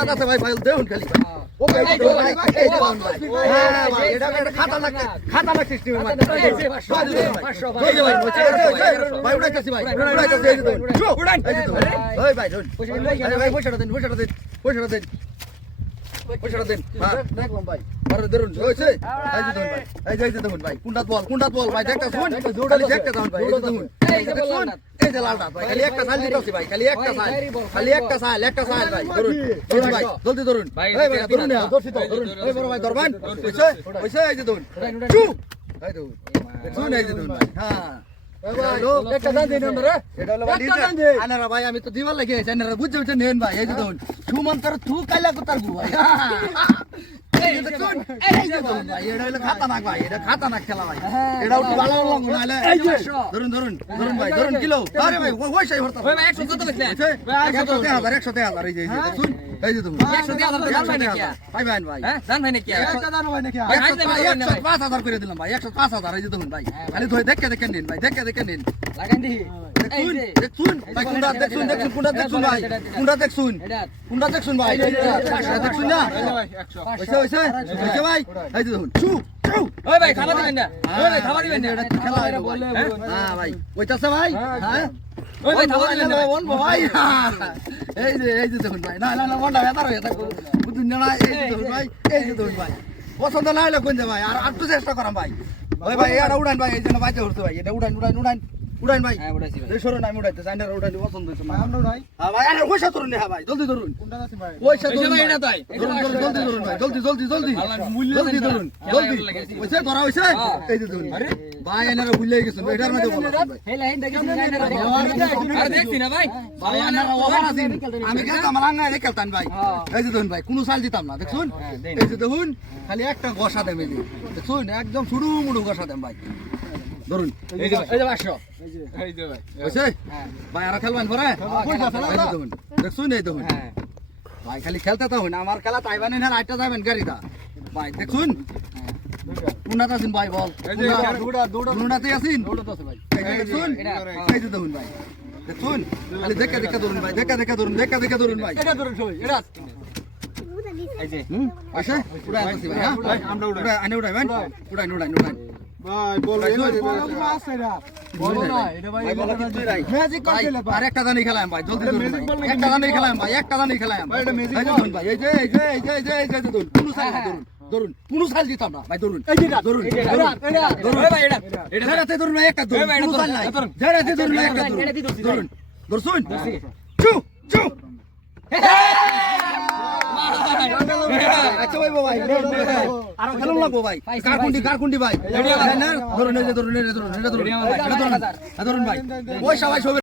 কুন্ডা আছে ভাই ভাই দেখুন খালি ভাই ভাই ভাই হ্যাঁ ভাই ভাই ভাই ভাই ভাই ভাই ভাই পয়সাটা দেন পয়সাটা দেন পয়সাটা দেন পয়সাটা দেন হ্যাঁ দেখলাম ভাই আরে ধরুন হয়েছে এই যে দেখুন ভাই এই যে দেখুন ভাই কুন্ডাত বল কুন্ডাত বল ভাই দেখতে শুন খালি দেখতে দেখুন ভাই এই যে দেখুন এই যে দেখুন এই ভাই খালি একটা সাল দিতেছি ভাই খালি একটা সাল খালি একটা সাল একটা সাল ভাই ধরুন ধরুন ভাই জলদি ধরুন ভাই, ধরুন না ধরছি ধরুন এই বড় ভাই ধরবেন হয়েছে হয়েছে এই যে দেখুন চু এই দেখুন দেখুন এই যে দেখুন ভাই হ্যাঁ আমি তো দিবার লাগে বুঝতে নেন ভাই, এই যে দেখুন সুমন্তর থু কাইলা কোতার ভাই। পাঁচ হাজার করে দিলাম ভাই একশো পাঁচ হাজার এই যে দেখুন ভাই। খালি ধরে দেখে দেখে নিন ভাই দেখে দেখে নিন। লাগান দেখুন দেখুন ভাই কুন্ডা দেখুন দেখুন কুন্ডা দেখুন ভাই কুন্ডা দেখুন কুন্ডা দেখুন ভাই এটা দেখুন না হইছে হইছে হইছে ভাই এই যে দেখুন চু ওই ভাই খাবার দিবেন না ওই ভাই খাবার দিবেন না এটা খেলা হয় বলে হ্যাঁ ভাই ওইতাছে ভাই হ্যাঁ ওই ভাই খাবার দিবেন না। বল ভাই এই যে এই যে দেখুন ভাই না না না মন্ডা বেতার হয়ে থাকো বুঝুন না এই যে দেখুন ভাই এই যে দেখুন ভাই পছন্দ না হলে কোন ভাই আর একটু চেষ্টা করাম ভাই ওই ভাই এটা উড়ান ভাই এই জন্য বাইতে উঠতে ভাই এটা উড়ান উড়ান উড়ান উড়ান ভাই। হ্যাঁ উড়াইছি ভাই। উড়াইতে না উড়াইতে পছন্দ হইছে না আমরা নাই। হ্যাঁ ভাই আরে পয়সা ধরুন হ্যাঁ ভাই জলদি ধরুন। কোনটা আছে ভাই? পয়সা ধরুন ভাই, ভাই। এটা তাই। ধরুন জলদি ধরুন ভাই জলদি জলদি জলদি। জলদি ধরুন জলদি। হইছে ধরা হইছে এই যে ধরুন। ভাই এনারা ভুলে গেছেন এটার মধ্যে বলা এই লাইন দেখি আরে দেখছি না ভাই। ভাই এনারা ওভার আছেন আমি আমার দেখতাম ভাই। এই যে দেখুন ভাই কোনো সাল দিতাম না দেখুন এই যে দেখুন খালি একটা গসা দেবে দেখুন একদম শুরু মুড়ু গসা দেন ভাই। ধরুন। এই যে এই যে 500 এই যে ভাই। হইছে ভাই। আর খেলবেন পরে? দেখুন দেখুন এই দেখুন হ্যাঁ। ভাই খালি খেলতে তো হইন আমার খেলা তাইবানি না আইটা যাবেন গাড়িটা। ভাই দেখুন কোনটাতে আছেন ভাই বল? কোনটাতে আছেন? ভাই। এই যে দেখুন ভাই। দেখুন খালি দেখে দেখে ধরুন ভাই। দেখে দেখে ধরুন দেখে দেখে ধরুন ভাই। এটা ধরুন সবাই এটা। একটা দানি খেলাম ভাই জলদি ধরুন একটা দানি খেলাম ভাই একটা দানি খেলাম। ভাই, এই যে। ধরুন এই যে এই যে এই যে এই যে ধরুন ধরুন ধরুন। কোন সাল দিতাম না ভাই ধরুন। এই যেটা ধরুন ধরুন। ধরুন। ভাই এটা এটা যেটাতে ধরুন না একটা ধরুন। কোনো সাল ধরুন, নাই। এটা ধরুন। ধরুন না একটা ধরুন। ধরুন। ধরছুন চু চু আচ্ছা ভাই ভাই আর খেলুন লাগবো ভাই কারকুন্ডি কারকুন্ডি ভাই ধরুন ধরুন ধরুন ধরুন ধরুন ভাই পয়সা ভাই সবে